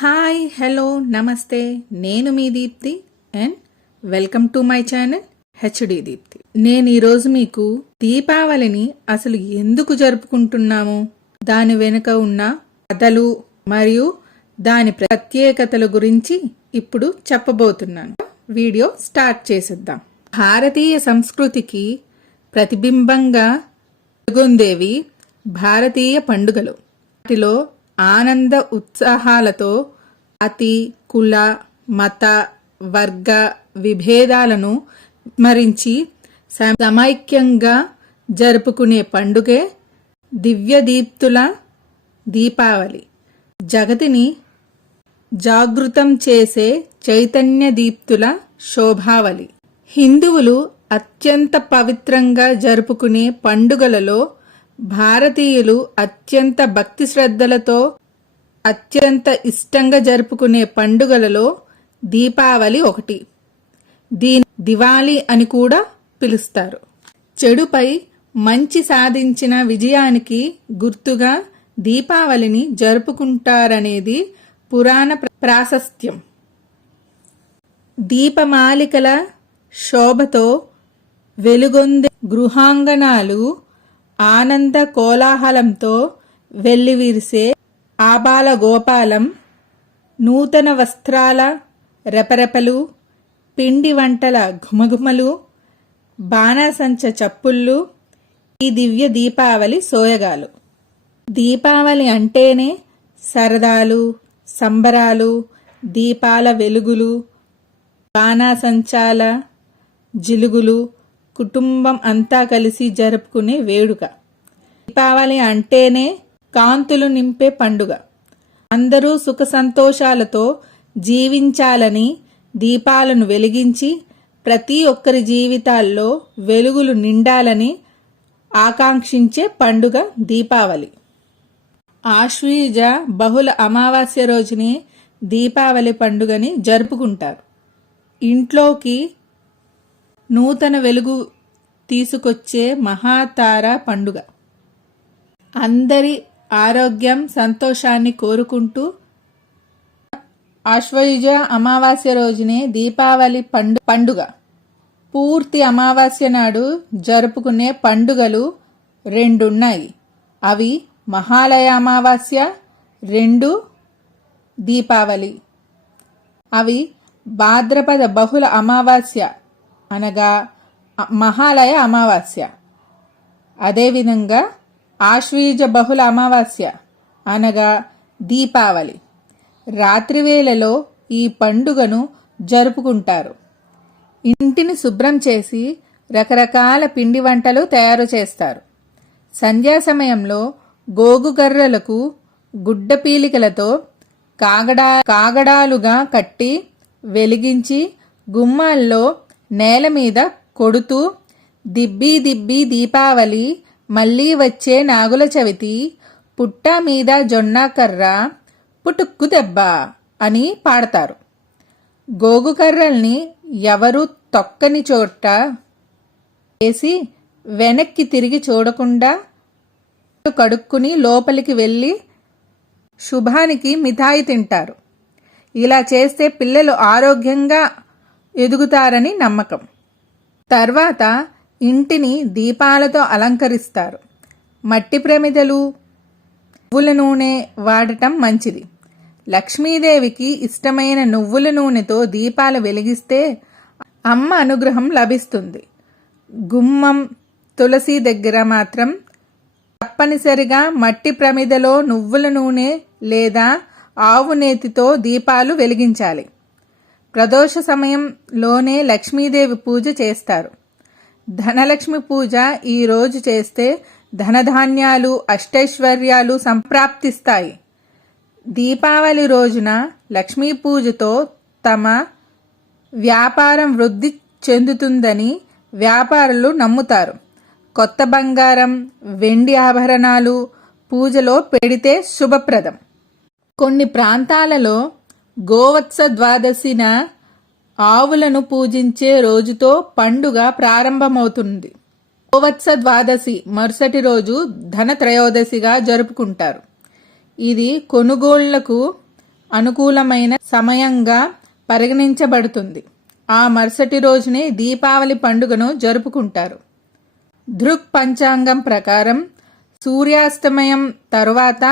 Hi hello namaste, నేను మీ Deepti and welcome to my channel HD Deepti. నేను ఈరోజు మీకు దీపావళిని అసలు ఎందుకు జరుపుకుంటున్నాము, దాని వెనుక ఉన్న కథలు మరియు దాని ప్రత్యేకతల గురించి ఇప్పుడు చెప్పబోతున్నాను. వీడియో స్టార్ట్ చేసేద్దాం. భారతీయ సంస్కృతికి ప్రతిబింబంగా వెలుగొందేవి భారతీయ పండుగలు. వాటిలో ఆనంద ఉత్సాహాలతో అతి కుల మత వర్గ విభేదాలను మరించి సమైక్యంగా జరుపుకునే పండుగే దివ్యదీప్తుల దీపావళి. జగతిని జాగృతం చేసే చైతన్య దీప్తుల శోభావళి. హిందువులు అత్యంత పవిత్రంగా జరుపుకునే పండుగలలో భారతీయులు అత్యంత భక్తి శ్రద్ధలతో అత్యంత ఇష్టంగా జరుపుకునే పండుగలలో దీపావళి ఒకటి. దీని దివాళీ అని కూడా పిలుస్తారు. చెడుపై మంచి సాధించిన విజయానికి గుర్తుగా దీపావళిని జరుపుకుంటారనేది పురాణ ప్రాశస్త్యం. దీపమాలికల శోభతో వెలుగొందే గృహాంగణాలు, ఆనంద కోలాహలంతో వెల్లివిరిసే ఆబాల గోపాలం, నూతన వస్త్రాల రెపరెపలు, పిండి వంటల ఘుమఘుమలు, బాణాసంచ చప్పుళ్ళు ఈ దివ్య దీపావళి సోయగాలు. దీపావళి అంటేనే సరదాలు, సంబరాలు, దీపాల వెలుగులు, బాణాసంచాల జిలుగులు, కుటుంబం అంతా కలిసి జరుపుకునే వేడుక. దీపావళి అంటేనే కాంతులు నింపే పండుగ. అందరూ సుఖ సంతోషాలతో జీవించాలని దీపాలను వెలిగించి ప్రతి ఒక్కరి జీవితాల్లో వెలుగులు నిండాలని ఆకాంక్షించే పండుగ దీపావళి. ఆశ్వీజ బహుళ అమావాస్య రోజునే దీపావళి పండుగని జరుపుకుంటారు. ఇంట్లోకి నూతన వెలుగు తీసుకొచ్చే మహాతార పండుగ. అందరి ఆరోగ్యం సంతోషాన్ని కోరుకుంటూ ఆశ్వయుజ అమావాస్య రోజునే దీపావళి పండుగ. పూర్తి అమావాస్య నాడు జరుపుకునే పండుగలు రెండున్నాయి. అవి మహాలయ అమావాస్య, రెండు దీపావళి. అవి భాద్రపద బహుళ అమావాస్య అనగా మహాలయ అమావాస్య, అదేవిధంగా ఆశ్వీజ బహుళ అమావాస్య అనగా దీపావళి. రాత్రివేళలో ఈ పండుగను జరుపుకుంటారు. ఇంటిని శుభ్రం చేసి రకరకాల పిండి వంటలు తయారు చేస్తారు. సంధ్యా సమయంలో గోగుగర్రలకు గుడ్డ పీలికలతో కాగడాలుగా కట్టి వెలిగించి గుమ్మాల్లో నేల మీద కొడుతూ దిబ్బీ దిబ్బీ దీపావళి, మళ్ళీ వచ్చే నాగుల చవితి, పుట్ట మీద జొన్న కర్ర, పుటుక్కు దెబ్బ అని పాడతారు. గోగుకర్రల్ని ఎవరు తొక్కని చోట వేసి వెనక్కి తిరిగి చూడకుండా కడుక్కుని లోపలికి వెళ్ళి శుభానికి మిఠాయి తింటారు. ఇలా చేస్తే పిల్లలు ఆరోగ్యంగా ఎదుగుతారని నమ్మకం. తర్వాత ఇంటిని దీపాలతో అలంకరిస్తారు. మట్టి ప్రమిదలు, నువ్వుల నూనె వాడటం మంచిది. లక్ష్మీదేవికి ఇష్టమైన నువ్వుల నూనెతో దీపాలు వెలిగిస్తే అమ్మ అనుగ్రహం లభిస్తుంది. గుమ్మం, తులసి దగ్గర మాత్రం తప్పనిసరిగా మట్టి ప్రమిదలో నువ్వుల నూనె లేదా ఆవు నేతితో దీపాలు వెలిగించాలి. ప్రదోష సమయంలోనే లక్ష్మీదేవి పూజ చేస్తారు. ధనలక్ష్మి పూజ ఈ రోజు చేస్తే ధనధాన్యాలు, అష్టైశ్వర్యాలు సంప్రాప్తిస్తాయి. దీపావళి రోజున లక్ష్మీ పూజతో తమ వ్యాపారం వృద్ధి చెందుతుందని వ్యాపారులు నమ్ముతారు. కొత్త బంగారం, వెండి ఆభరణాలు పూజలో పెడితే శుభప్రదం. కొన్ని ప్రాంతాలలో గోవత్స ద్వాదశిన ఆవులను పూజించే రోజుతో పండుగ ప్రారంభమవుతుంది. గోవత్స ద్వాదశి మరుసటి రోజు ధనత్రయోదశిగా జరుపుకుంటారు. ఇది కొనుగోళ్లకు అనుకూలమైన సమయంగా పరిగణించబడుతుంది. ఆ మరుసటి రోజునే దీపావళి పండుగను జరుపుకుంటారు. దృక్ పంచాంగం ప్రకారం సూర్యాస్తమయం తరువాత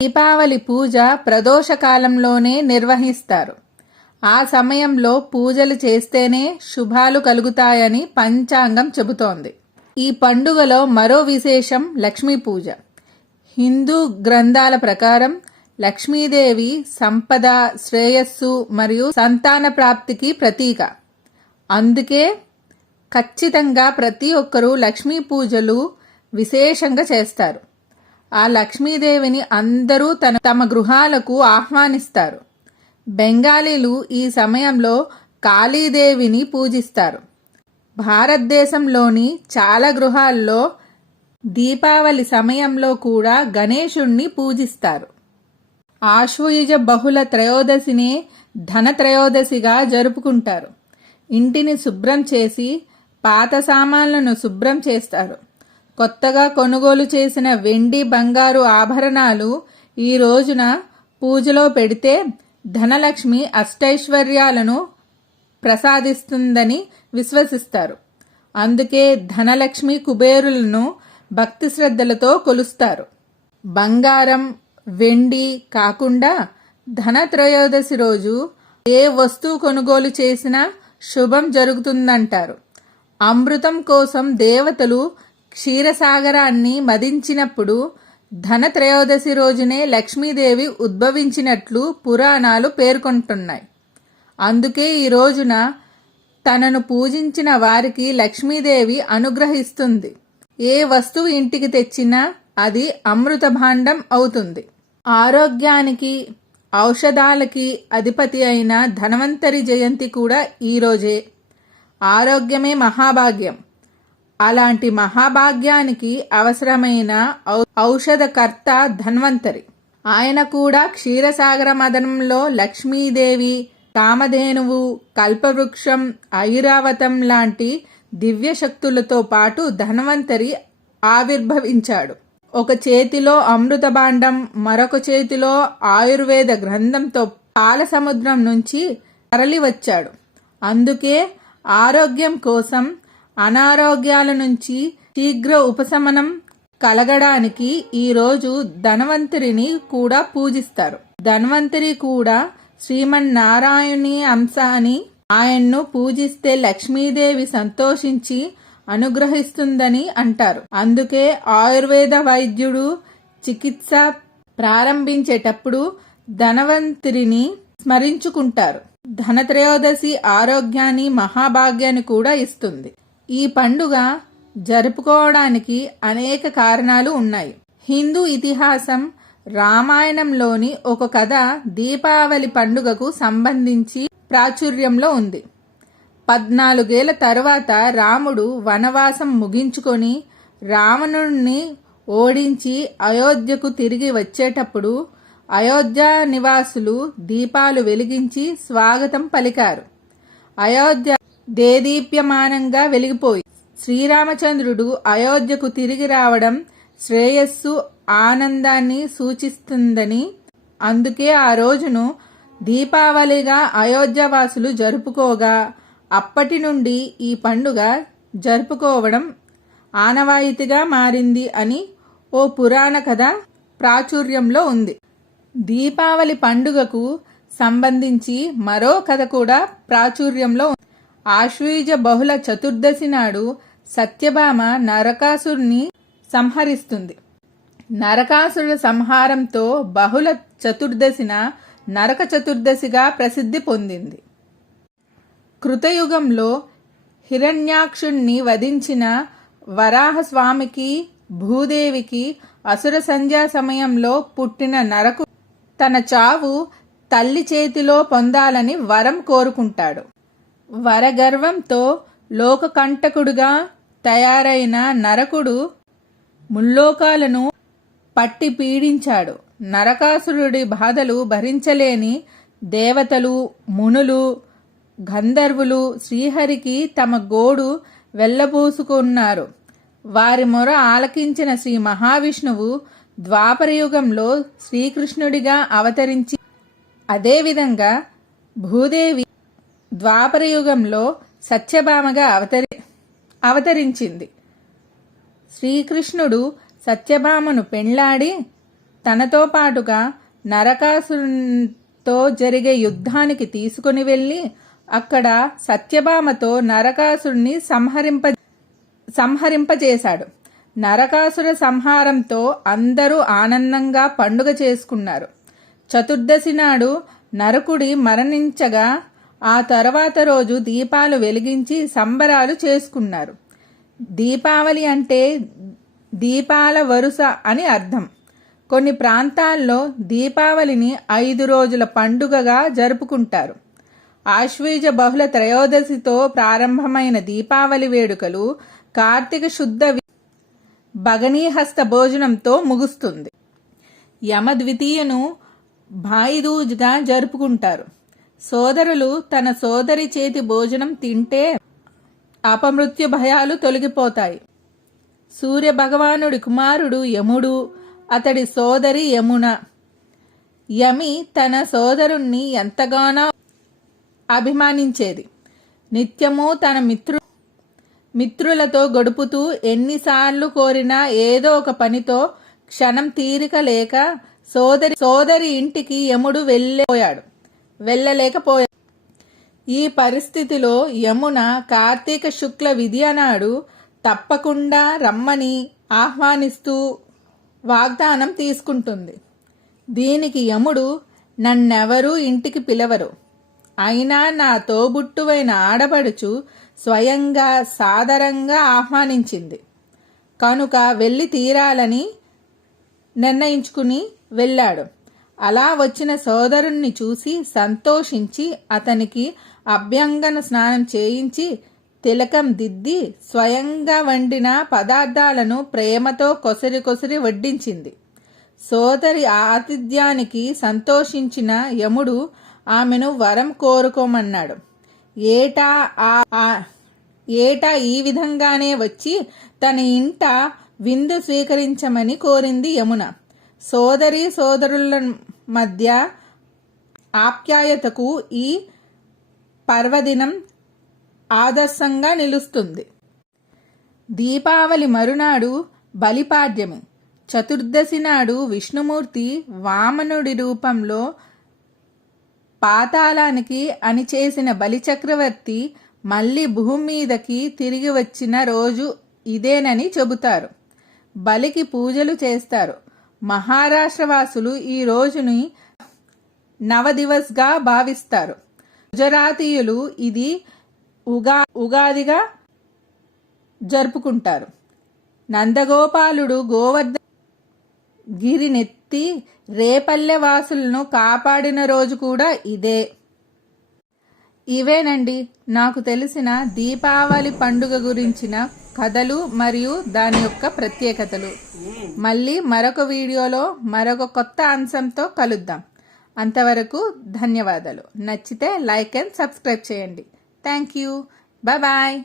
దీపావళి పూజ ప్రదోష కాలంలోనే నిర్వహిస్తారు. ఆ సమయంలో పూజలు చేస్తేనే శుభాలు కలుగుతాయని పంచాంగం చెబుతోంది. ఈ పండుగలో మరో విశేషం లక్ష్మీ పూజ. హిందూ గ్రంథాల ప్రకారం లక్ష్మీదేవి సంపద, శ్రేయస్సు మరియు సంతాన ప్రాప్తికి ప్రతీక. అందుకే ఖచ్చితంగా ప్రతి ఒక్కరూ లక్ష్మీ పూజలు విశేషంగా చేస్తారు. ఆ లక్ష్మీదేవిని అందరూ తమ గృహాలకు ఆహ్వానిస్తారు. బెంగాలీలు ఈ సమయంలో కాళీదేవిని పూజిస్తారు. భారతదేశంలోని చాలా గృహాల్లో దీపావళి సమయంలో కూడా గణేశుణ్ణి పూజిస్తారు. ఆశ్వయుజ బహుళ త్రయోదశినే ధనత్రయోదశిగా జరుపుకుంటారు. ఇంటిని శుభ్రం చేసి పాత సామాన్లను శుభ్రం చేస్తారు. కొత్తగా కొనుగోలు చేసిన వెండి, బంగారు ఆభరణాలు ఈ రోజున పూజలో పెడితే ధనలక్ష్మి అష్టైశ్వర్యాలను ప్రసాదిస్తుందని విశ్వసిస్తారు. అందుకే ధనలక్ష్మి, కుబేరులను భక్తి శ్రద్ధలతో కొలుస్తారు. బంగారం, వెండి కాకుండా ధనత్రయోదశి రోజు ఏ వస్తువు కొనుగోలు చేసినా శుభం జరుగుతుందంటారు. అమృతం కోసం దేవతలు క్షీరసాగరాన్ని మదించినప్పుడు ధనత్రయోదశి రోజునే లక్ష్మీదేవి ఉద్భవించినట్లు పురాణాలు పేర్కొంటున్నాయి. అందుకే ఈ రోజున తనను పూజించిన వారికి లక్ష్మీదేవి అనుగ్రహిస్తుంది. ఏ వస్తువు ఇంటికి తెచ్చినా అది అమృత భాండం అవుతుంది. ఆరోగ్యానికి, ఔషధాలకి అధిపతి అయిన ధన్వంతరి జయంతి కూడా ఈరోజే. ఆరోగ్యమే మహాభాగ్యం. అలాంటి మహాభాగ్యానికి అవసరమైన ఔషధకర్త ధన్వంతరి. ఆయన కూడా క్షీరసాగర మదనంలో లక్ష్మీదేవి, కామధేనువు, కల్పవృక్షం, ఐరావతం లాంటి దివ్య శక్తులతో పాటు ధన్వంతరి ఆవిర్భవించాడు. ఒక చేతిలో అమృత భాండం, మరొక చేతిలో ఆయుర్వేద గ్రంథంతో పాల సముద్రం నుంచి తరలి వచ్చాడు. అందుకే ఆరోగ్యం కోసం, అనారోగ్యాల నుంచి శీఘ్ర ఉపశమనం కలగడానికి ఈరోజు ధన్వంతరిని కూడా పూజిస్తారు. ధన్వంతరి కూడా శ్రీమన్నారాయణి అంశ అని ఆయన్ను పూజిస్తే లక్ష్మీదేవి సంతోషించి అనుగ్రహిస్తుందని అంటారు. అందుకే ఆయుర్వేద వైద్యుడు చికిత్స ప్రారంభించేటప్పుడు ధన్వంతరిని స్మరించుకుంటారు. ధనత్రయోదశి ఆరోగ్యాన్ని, మహాభాగ్యాన్ని కూడా ఇస్తుంది. ఈ పండుగ జరుపుకోవడానికి అనేక కారణాలు ఉన్నాయి. హిందూ ఇతిహాసం రామాయణంలోని ఒక కథ దీపావళి పండుగకు సంబంధించి ప్రాచుర్యంలో ఉంది. 14 ఏళ్ల తరువాత రాముడు వనవాసం ముగించుకొని రావణుణ్ణి ఓడించి అయోధ్యకు తిరిగి వచ్చేటప్పుడు అయోధ్య నివాసులు దీపాలు వెలిగించి స్వాగతం పలికారు. అయోధ్య దేదీప్యమానంగా వెలిగిపోయి శ్రీరామచంద్రుడు అయోధ్యకు తిరిగి రావడం శ్రేయస్సు, ఆనందాన్ని సూచిస్తుందని, అందుకే ఆ రోజును దీపావళిగా అయోధ్యవాసులు జరుపుకోగా అప్పటి నుండి ఈ పండుగ జరుపుకోవడం ఆనవాయితీగా మారింది అని ఓ పురాణ కథ ప్రాచుర్యంలో ఉంది. దీపావళి పండుగకు సంబంధించి మరో కథ కూడా ప్రాచుర్యంలో ఉంది. ఆశ్వయుజ బహుళ చతుర్దశి నాడు సత్యభామ నరకాసురుని సంహరిస్తుంది. నరకాసురుల సంహారంతో బహుళ చతుర్దశిన నరక చతుర్దశిగా ప్రసిద్ధి పొందింది. కృతయుగంలో హిరణ్యాక్షుణ్ణి వధించిన వరాహస్వామికి, భూదేవికి అసుర సంధ్యా సమయంలో పుట్టిన నరకు తన చావు తల్లి చేతిలో పొందాలని వరం కోరుకుంటాడు. వరగర్వంతో లోకకంటకుడుగా తయారైన నరకుడు ముల్లోకాలను పట్టి పీడించాడు. నరకాసురుడి బాధలు భరించలేని దేవతలు, మునులు, గంధర్వులు శ్రీహరికి తమ గోడు వెళ్లబోసుకున్నారు. వారి మొర ఆలకించిన శ్రీ మహావిష్ణువు ద్వాపరయుగంలో శ్రీకృష్ణుడిగా అవతరించి అదేవిధంగా భూదేవి ద్వాపరయుగంలో సత్యభామగా అవతరించింది. శ్రీకృష్ణుడు సత్యభామను పెండ్లాడి తనతో పాటుగా నరకాసురునితో జరిగే యుద్ధానికి తీసుకుని వెళ్ళి అక్కడ సత్యభామతో నరకాసురుని సంహరింపజేశాడు. నరకాసుర సంహారంతో అందరూ ఆనందంగా పండుగ చేసుకున్నారు. చతుర్దశి నాడు నరకుడి మరణించగా ఆ తర్వాత రోజు దీపాలు వెలిగించి సంబరాలు చేసుకున్నారు. దీపావళి అంటే దీపాల వరుస అని అర్థం. కొన్ని ప్రాంతాల్లో దీపావళిని 5 రోజుల పండుగగా జరుపుకుంటారు. ఆశ్వీజ బహుళ త్రయోదశితో ప్రారంభమైన దీపావళి వేడుకలు కార్తీక శుద్ధ భగనీహస్త భోజనంతో ముగుస్తుంది. యమ ద్వితీయను భాయిదూజ్గా జరుపుకుంటారు. సోదరులు తన సోదరి చేతి భోజనం తింటే అపమృత్యు భయాలు తొలగిపోతాయి. సూర్య భగవానుడి కుమారుడు యముడు, అతడి సోదరి యమున. యమి తన సోదరుణ్ణి ఎంతగానో అభిమానించేది. నిత్యము తన మిత్రులతో గడుపుతూ ఎన్నిసార్లు కోరినా ఏదో ఒక పనితో క్షణం తీరిక లేక సోదరి ఇంటికి యముడు వెళ్ళలేకపోయాడు. ఈ పరిస్థితిలో యమున కార్తీక శుక్ల విధియ నాడు తప్పకుండా రమ్మని ఆహ్వానిస్తూ వాగ్దానం తీసుకుంటుంది. దీనికి యముడు, నన్నెవరూ ఇంటికి పిలవరు, అయినా నా తోబుట్టువైన ఆడపడుచు స్వయంగా సాదరంగా ఆహ్వానించింది కనుక వెళ్ళి తీరాలని నిర్ణయించుకుని వెళ్ళాడు. అలా వచ్చిన సోదరుణ్ణి చూసి సంతోషించి అతనికి అభ్యంగన స్నానం చేయించి తిలకం దిద్ది స్వయంగా వండిన పదార్థాలను ప్రేమతో కొసరి వడ్డించింది. సోదరి ఆతిథ్యానికి సంతోషించిన యముడు ఆమెను వరం కోరుకోమన్నాడు. ఏటా ఈ విధంగానే వచ్చి తన ఇంట విందు స్వీకరించమని కోరింది యమున. సోదరుల మధ్య ఆప్యాయతకు ఈ పర్వదినం ఆదర్శంగా నిలుస్తుంది. దీపావళి మరునాడు బలిపాడ్యమి. చతుర్దశి నాడు విష్ణుమూర్తి వామనుడి రూపంలో పాతాళానికి అణిచేసిన బలిచక్రవర్తి మళ్ళీ భూమి మీదకి తిరిగి వచ్చిన రోజు ఇదేనని చెబుతారు. బలికి పూజలు చేస్తారు. మహారాష్ట్ర వాసులు ఈ రోజుని నవదివస్గా భావిస్తారు. గుజరాతీయులు ఇది ఉగాదిగా జరుపుకుంటారు. నందగోపాలుడు గోవర్ధన గిరినెత్తి రేపల్లె వాసులను కాపాడిన రోజు కూడా ఇదే. ఇవేనండి నాకు తెలిసిన దీపావళి పండుగ గురించిన కథలు మరియు దాని యొక్క ప్రత్యేకతలు. మళ్ళీ మరొక వీడియోలో మరొక కొత్త అంశంతో కలుద్దాం. అంతవరకు ధన్యవాదాలు. నచ్చితే లైక్ అండ్ సబ్స్క్రైబ్ చేయండి. Thank you. బాయ్.